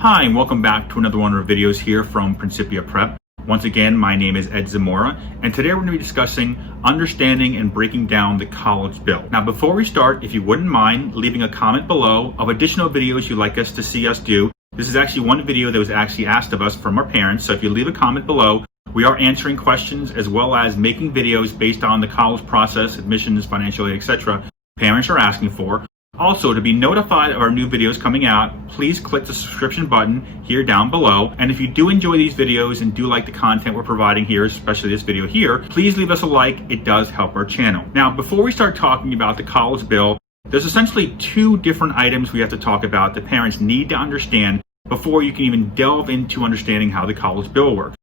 Hi, and welcome back to another one of our videos here from Principia Prep. Once again, my name is Ed Zamora, and today we're going to be discussing understanding and breaking down the college bill. Now, before we start, if you wouldn't mind leaving a comment below of additional videos you'd like us to see us do. This is actually one video that was actually asked of us from our parents, so if you leave a comment below, we are answering questions as well as making videos based on the college process, admissions, financial aid, etc. parents are asking for. Also, to be notified of our new videos coming out, please click the subscription button here down below. And if you do enjoy these videos and do like the content we're providing here, especially this video here, please leave us a like. It does help our channel. Now, before we start talking about the college bill, there's essentially two different items we have to talk about that parents need to understand before you can even delve into understanding how the college bill works.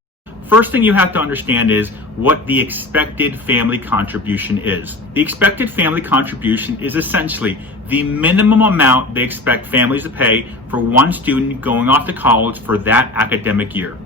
First thing you have to understand is what the expected family contribution is. The expected family contribution is essentially the minimum amount they expect families to pay for one student going off to college for that academic year.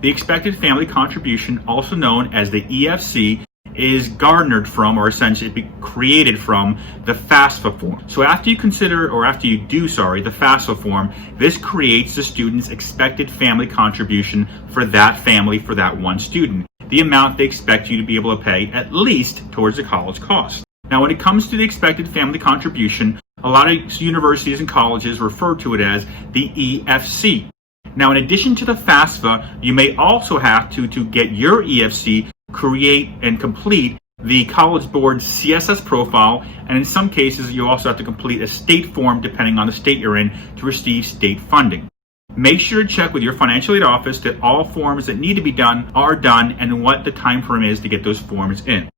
The expected family contribution, also known as the EFC, is garnered from, or essentially created from, the FAFSA form. So after you do the FAFSA form, this creates the student's expected family contribution for that family, for that one student, the amount they expect you to be able to pay at least towards the college cost. Now, when it comes to the expected family contribution, a lot of universities and colleges refer to it as the EFC. Now, in addition to the FAFSA, you may also have to get your EFC, create and complete the College Board's CSS profile, and in some cases you also have to complete a state form depending on the state you're in to receive state funding. Make sure to check with your financial aid office that all forms that need to be done are done and what the time frame is to get those forms in.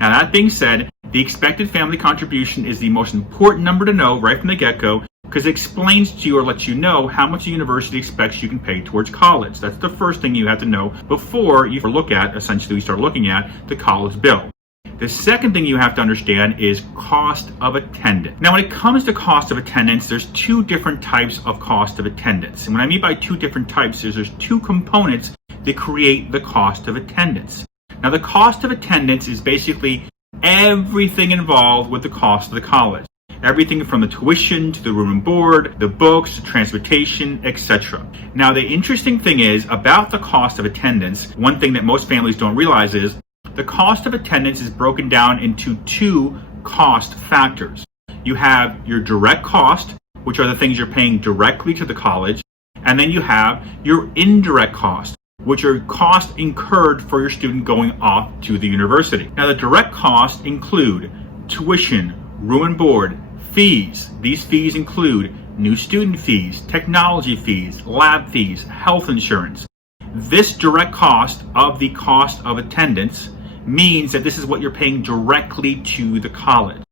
Now, that being said, the expected family contribution is the most important number to know right from the get-go, because it explains to you or lets you know how much the university expects you can pay towards college. That's the first thing you have to know before you start looking at the college bill. The second thing you have to understand is cost of attendance. Now, when it comes to cost of attendance, there's two different types of cost of attendance. And what I mean by two different types is there's two components that create the cost of attendance. Now, the cost of attendance is basically everything involved with the cost of the college. Everything from the tuition to the room and board, the books, the transportation, etc. Now, the interesting thing is about the cost of attendance, one thing that most families don't realize is the cost of attendance is broken down into two cost factors. You have your direct cost, which are the things you're paying directly to the college, and then you have your indirect cost, which are costs incurred for your student going off to the university. Now, the direct costs include tuition, room and board, fees. These fees include new student fees, technology fees, lab fees, health insurance. This direct cost of the cost of attendance means that this is what you're paying directly to the college.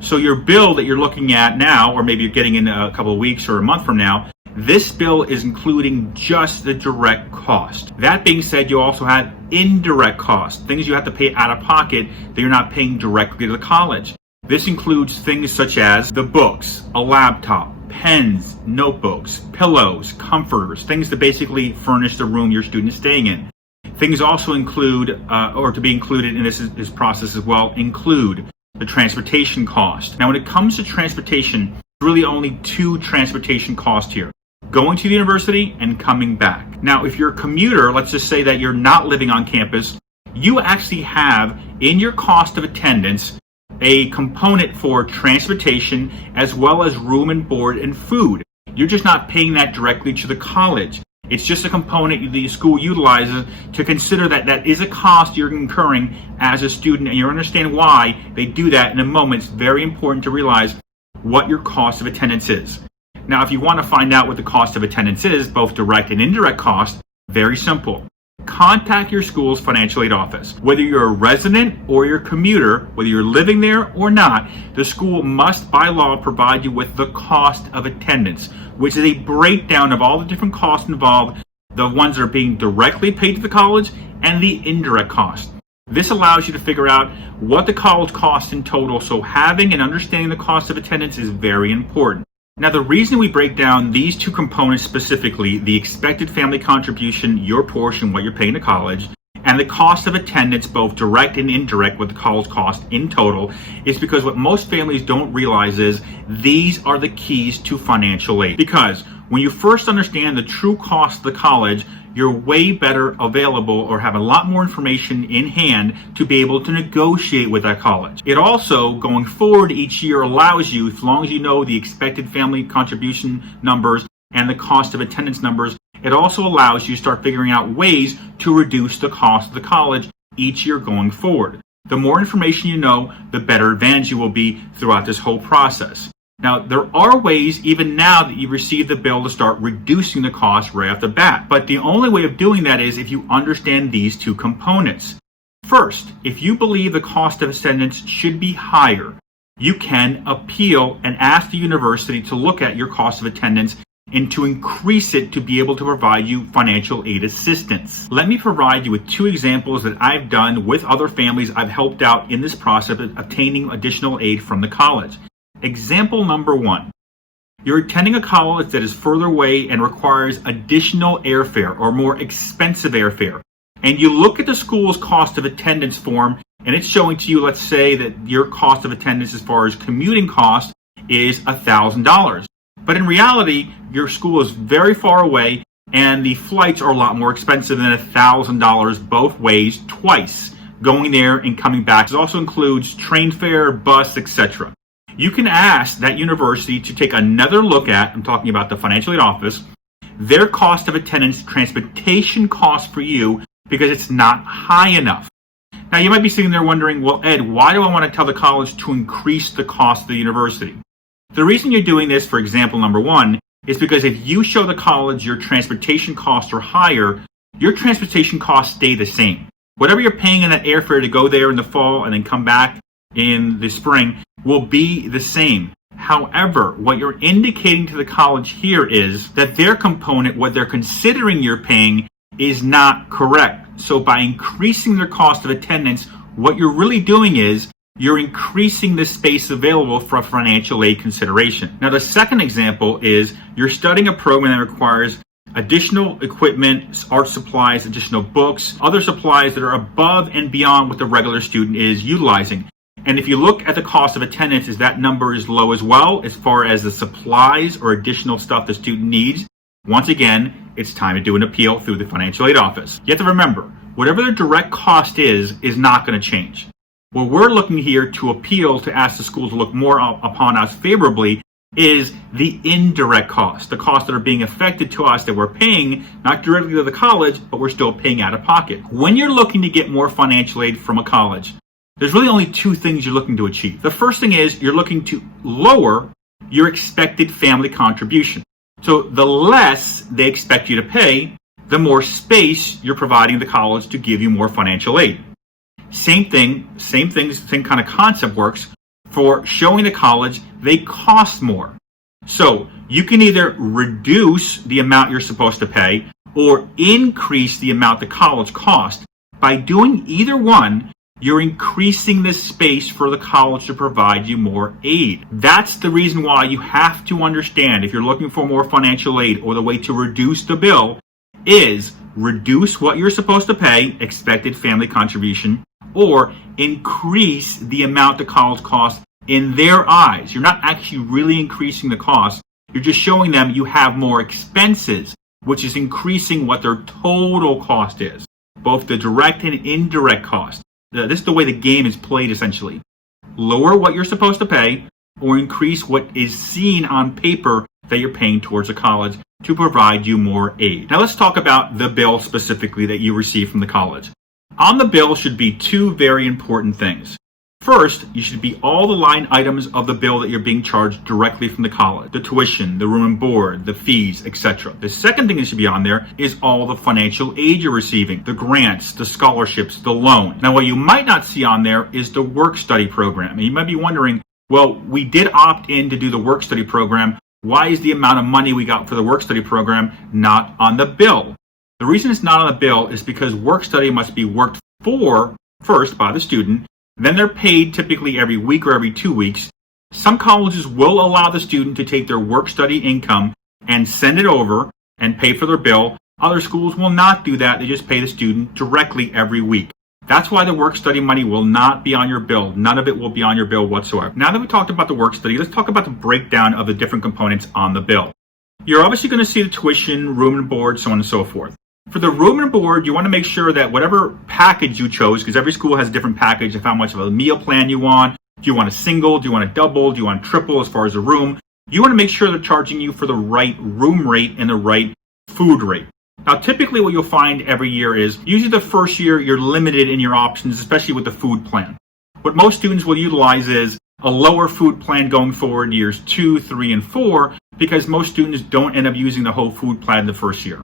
So your bill that you're looking at now, or maybe you're getting in a couple of weeks or a month from now, this bill is including just the direct cost. That being said, you also have indirect costs, things you have to pay out of pocket that you're not paying directly to the college. This includes things such as the books, a laptop, pens, notebooks, pillows, comforters, things to basically furnish the room your student is staying in. Things also include, or to be included in this process as well, include the transportation cost. Now, when it comes to transportation, really only two transportation costs here: going to the university and coming back. Now, if you're a commuter, let's just say that you're not living on campus, you actually have in your cost of attendance a component for transportation as well as room and board and food. You're just not paying that directly to the college. It's just a component the school utilizes to consider that that is a cost you're incurring as a student, and you'll understand why they do that in a moment. It's very important to realize what your cost of attendance is. Now, if you want to find out what the cost of attendance is, both direct and indirect cost, very simple. Contact your school's financial aid office. Whether you're a resident or you're a commuter, whether you're living there or not, the school must by law provide you with the cost of attendance, which is a breakdown of all the different costs involved, the ones that are being directly paid to the college and the indirect cost. This allows you to figure out what the college costs in total, so having and understanding the cost of attendance is very important. Now, the reason we break down these two components specifically, the expected family contribution, your portion, what you're paying to college, and the cost of attendance, both direct and indirect, what the college cost in total, is because what most families don't realize is these are the keys to financial aid. Because When you first understand the true cost of the college, you're way better available or have a lot more information in hand to be able to negotiate with that college. It also, going forward each year, allows you, as long as you know the expected family contribution numbers and the cost of attendance numbers, it also allows you to start figuring out ways to reduce the cost of the college each year going forward. The more information you know, the better advantage you will be throughout this whole process. Now, there are ways, even now that you receive the bill, to start reducing the cost right off the bat. But the only way of doing that is if you understand these two components. First, if you believe the cost of attendance should be higher, you can appeal and ask the university to look at your cost of attendance and to increase it to be able to provide you financial aid assistance. Let me provide you with two examples that I've done with other families I've helped out in this process of obtaining additional aid from the college. Example number one. You're attending a college that is further away and requires additional airfare or more expensive airfare. And you look at the school's cost of attendance form and it's showing to you, let's say that your cost of attendance as far as commuting cost is $1,000. But in reality, your school is very far away and the flights are a lot more expensive than $1,000 both ways twice, going there and coming back. It also includes train fare, bus, etc. You can ask that university to take another look at, I'm talking about the financial aid office, their cost of attendance transportation cost for you because it's not high enough. Now you might be sitting there wondering, well, Ed, why do I want to tell the college to increase the cost of the university? The reason you're doing this, for example, number one, is because if you show the college your transportation costs are higher, your transportation costs stay the same. Whatever you're paying in that airfare to go there in the fall and then come back in the spring will be the same. However, what you're indicating to the college here is that their component, what they're considering you're paying, is not correct. So by increasing their cost of attendance, what you're really doing is you're increasing the space available for financial aid consideration. Now, the second example is you're studying a program that requires additional equipment, art supplies, additional books, other supplies that are above and beyond what the regular student is utilizing. And if you look at the cost of attendance, is that number is low as well as far as the supplies or additional stuff the student needs. Once again, it's time to do an appeal through the financial aid office. You have to remember, whatever the direct cost is not going to change. What we're looking here to appeal to ask the school to look more upon us favorably is the indirect cost, the costs that are being affected to us that we're paying, not directly to the college, but we're still paying out of pocket. When you're looking to get more financial aid from a college, there's really only two things you're looking to achieve. The first thing is you're looking to lower your expected family contribution. So the less they expect you to pay, the more space you're providing the college to give you more financial aid. Same kind of concept works for showing the college they cost more. So you can either reduce the amount you're supposed to pay or increase the amount the college costs. By doing either one, you're increasing the space for the college to provide you more aid. That's the reason why you have to understand, if you're looking for more financial aid, or the way to reduce the bill is reduce what you're supposed to pay, expected family contribution, or increase the amount the college costs in their eyes. You're not actually really increasing the cost. You're just showing them you have more expenses, which is increasing what their total cost is, both the direct and indirect cost. This is the way the game is played, essentially. Lower what you're supposed to pay or increase what is seen on paper that you're paying towards a college to provide you more aid. Now let's talk about the bill specifically that you receive from the college. On the bill should be two very important things. First, you should be all the line items of the bill that you're being charged directly from the college. The tuition, the room and board, the fees, etc. The second thing that should be on there is all the financial aid you're receiving. The grants, the scholarships, the loan. Now what you might not see on there is the work study program. And you might be wondering, well, we did opt in to do the work study program. Why is the amount of money we got for the work study program not on the bill? The reason it's not on the bill is because work study must be worked for first by the student. Then they're paid typically every week or every 2 weeks. Some colleges will allow the student to take their work study income and send it over and pay for their bill. Other schools will not do that. They just pay the student directly every week. That's why the work study money will not be on your bill. None of it will be on your bill whatsoever. Now that we talked about the work study, let's talk about the breakdown of the different components on the bill. you're obviously going to see the tuition, room and board, so on and so forth. For the room and board, you want to make sure that whatever package you chose, because every school has a different package of how much of a meal plan you want. Do you want a single? Do you want a double? Do you want a triple as far as a room? You want to make sure they're charging you for the right room rate and the right food rate. Now, typically what you'll find every year is, usually the first year, you're limited in your options, especially with the food plan. What most students will utilize is a lower food plan going forward years 2, 3, and 4, because most students don't end up using the whole food plan the first year.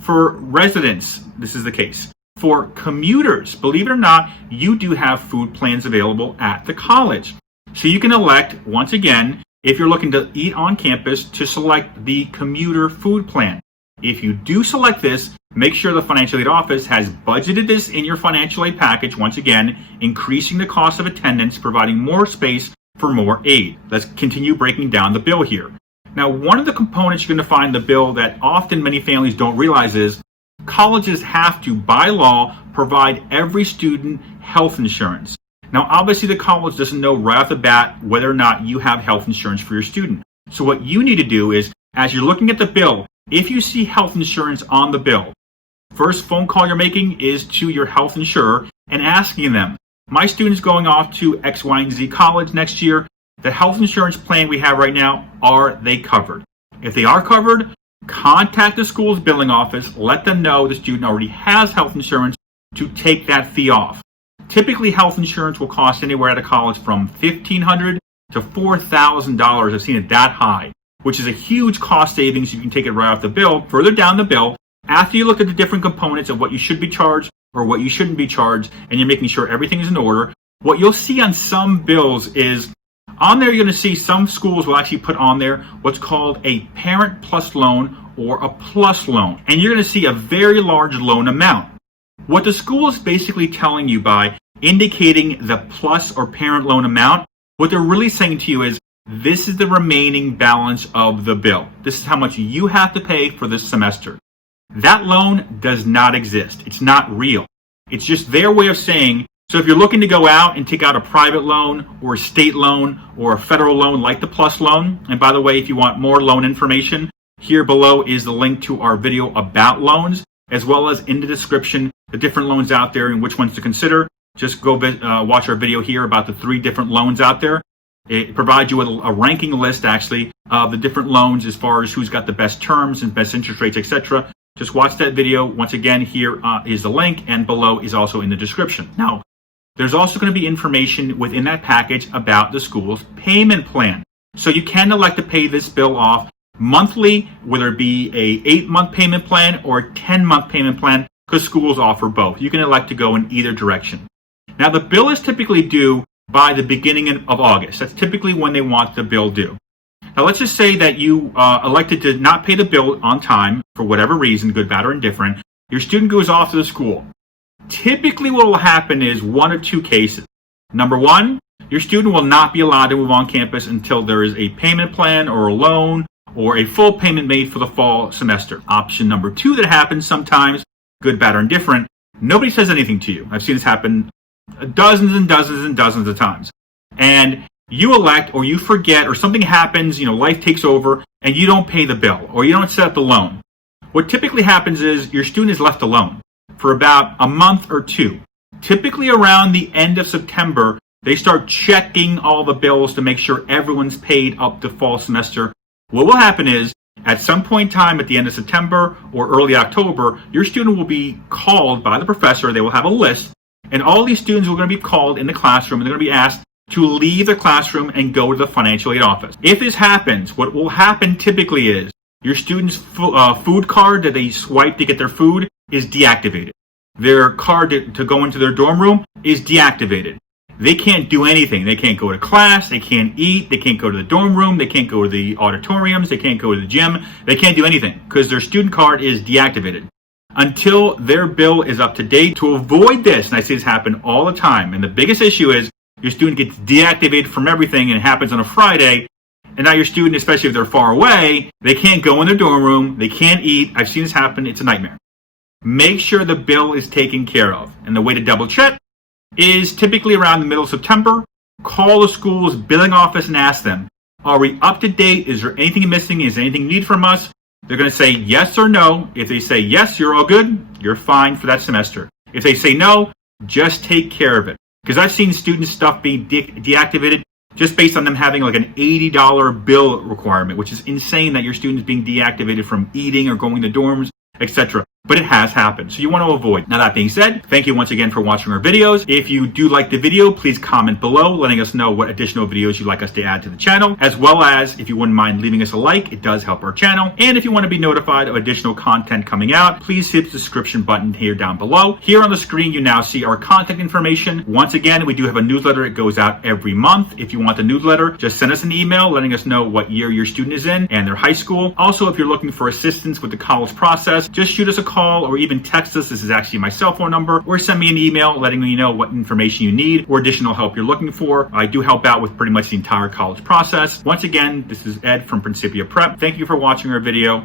For residents, this is the case. For commuters, believe it or not, you do have food plans available at the college. So you can elect, once again, if you're looking to eat on campus, to select the commuter food plan. If you do select this, make sure the financial aid office has budgeted this in your financial aid package, once again, increasing the cost of attendance, providing more space for more aid. Let's continue breaking down the bill here. Now, one of the components you're going to find in the bill that often many families don't realize is colleges have to, by law, provide every student health insurance. Now, obviously, the college doesn't know right off the bat whether or not you have health insurance for your student. So what you need to do is, as you're looking at the bill, if you see health insurance on the bill, first phone call you're making is to your health insurer and asking them, my student's going off to X, Y, and Z college next year. The health insurance plan we have right now, are they covered? If they are covered, contact the school's billing office, let them know the student already has health insurance to take that fee off. Typically, health insurance will cost anywhere at a college from $1,500 to $4,000. I've seen it that high, which is a huge cost savings. You can take it right off the bill. Further down the bill, after you look at the different components of what you should be charged or what you shouldn't be charged, and you're making sure everything is in order, what you'll see on some bills is, on there you're going to see some schools will actually put on there what's called a parent plus loan or a plus loan. And you're going to see a very large loan amount. What the school is basically telling you by indicating the plus or parent loan amount, what they're really saying to you is, this is the remaining balance of the bill. This is how much you have to pay for this semester. That loan does not exist. It's not real. It's just their way of saying, so if you're looking to go out and take out a private loan or a state loan or a federal loan like the plus loan, and by the way, if you want more loan information, here below is the link to our video about loans, as well as in the description, the different loans out there and which ones to consider. Just go watch our video here about the 3 different loans out there. It provides you with a ranking list, actually, of the different loans as far as who's got the best terms and best interest rates, etc. Just watch that video. Once again, here is the link, and below is also in the description. Now, there's also going to be information within that package about the school's payment plan. So you can elect to pay this bill off monthly, whether it be a 8-month payment plan or a 10-month payment plan, because schools offer both. You can elect to go in either direction. Now, the bill is typically due by the beginning of August. That's typically when they want the bill due. Now, let's just say that you elected to not pay the bill on time for whatever reason, good, bad, or indifferent. Your student goes off to the school. Typically, what will happen is one of 2 cases. Number 1, your student will not be allowed to move on campus until there is a payment plan or a loan or a full payment made for the fall semester. Option number 2 that happens sometimes, good, bad, or indifferent, nobody says anything to you. I've seen this happen dozens and dozens and dozens of times. And you elect, or you forget, or something happens, life takes over, and you don't pay the bill, or you don't set up the loan. What typically happens is your student is left alone for about a month or 2. Typically around the end of September, they start checking all the bills to make sure everyone's paid up to fall semester. What will happen is, at some point in time at the end of September or early October, your student will be called by the professor. They will have a list, and all these students are going to be called in the classroom, and they're going to be asked to leave the classroom and go to the financial aid office. If this happens, what will happen typically is your student's food card that they swipe to get their food is deactivated. Their card to go into their dorm room is deactivated. They can't do anything. They can't go to class. They can't eat. They can't go to the dorm room. They can't go to the auditoriums. They can't go to the gym. They can't do anything because their student card is deactivated until their bill is up to date. To avoid this, and I see this happen all the time, and the biggest issue is your student gets deactivated from everything, and it happens on a Friday, and now your student, especially if they're far away, they can't go in their dorm room. They can't eat. I've seen this happen. It's a nightmare. Make sure the bill is taken care of. And the way to double check is typically around the middle of September. Call the school's billing office and ask them, Are we up to date? Is there anything missing? Is there anything you need from us? They're going to say yes or no. If they say yes, you're all good. You're fine for that semester. If they say no, just take care of it. Because I've seen student stuff being deactivated just based on them having like an $80 bill requirement, which is insane that your student's being deactivated from eating or going to dorms, etc. But it has happened, so you want to avoid. Now that being said, thank you once again for watching our videos. If you do like the video, please comment below letting us know what additional videos you'd like us to add to the channel, as well as if you wouldn't mind leaving us a like, it does help our channel. And if you want to be notified of additional content coming out, please hit the subscription button here down below. Here on the screen, you now see our contact information. Once again, we do have a newsletter. It goes out every month. If you want the newsletter, just send us an email letting us know what year your student is in and their high school. Also, if you're looking for assistance with the college process, just shoot us a call or even text us. This is actually my cell phone number, or send me an email letting me know what information you need or additional help you're looking for. I do help out with pretty much the entire college process. Once again, this is Ed from Principia Prep. Thank you for watching our video.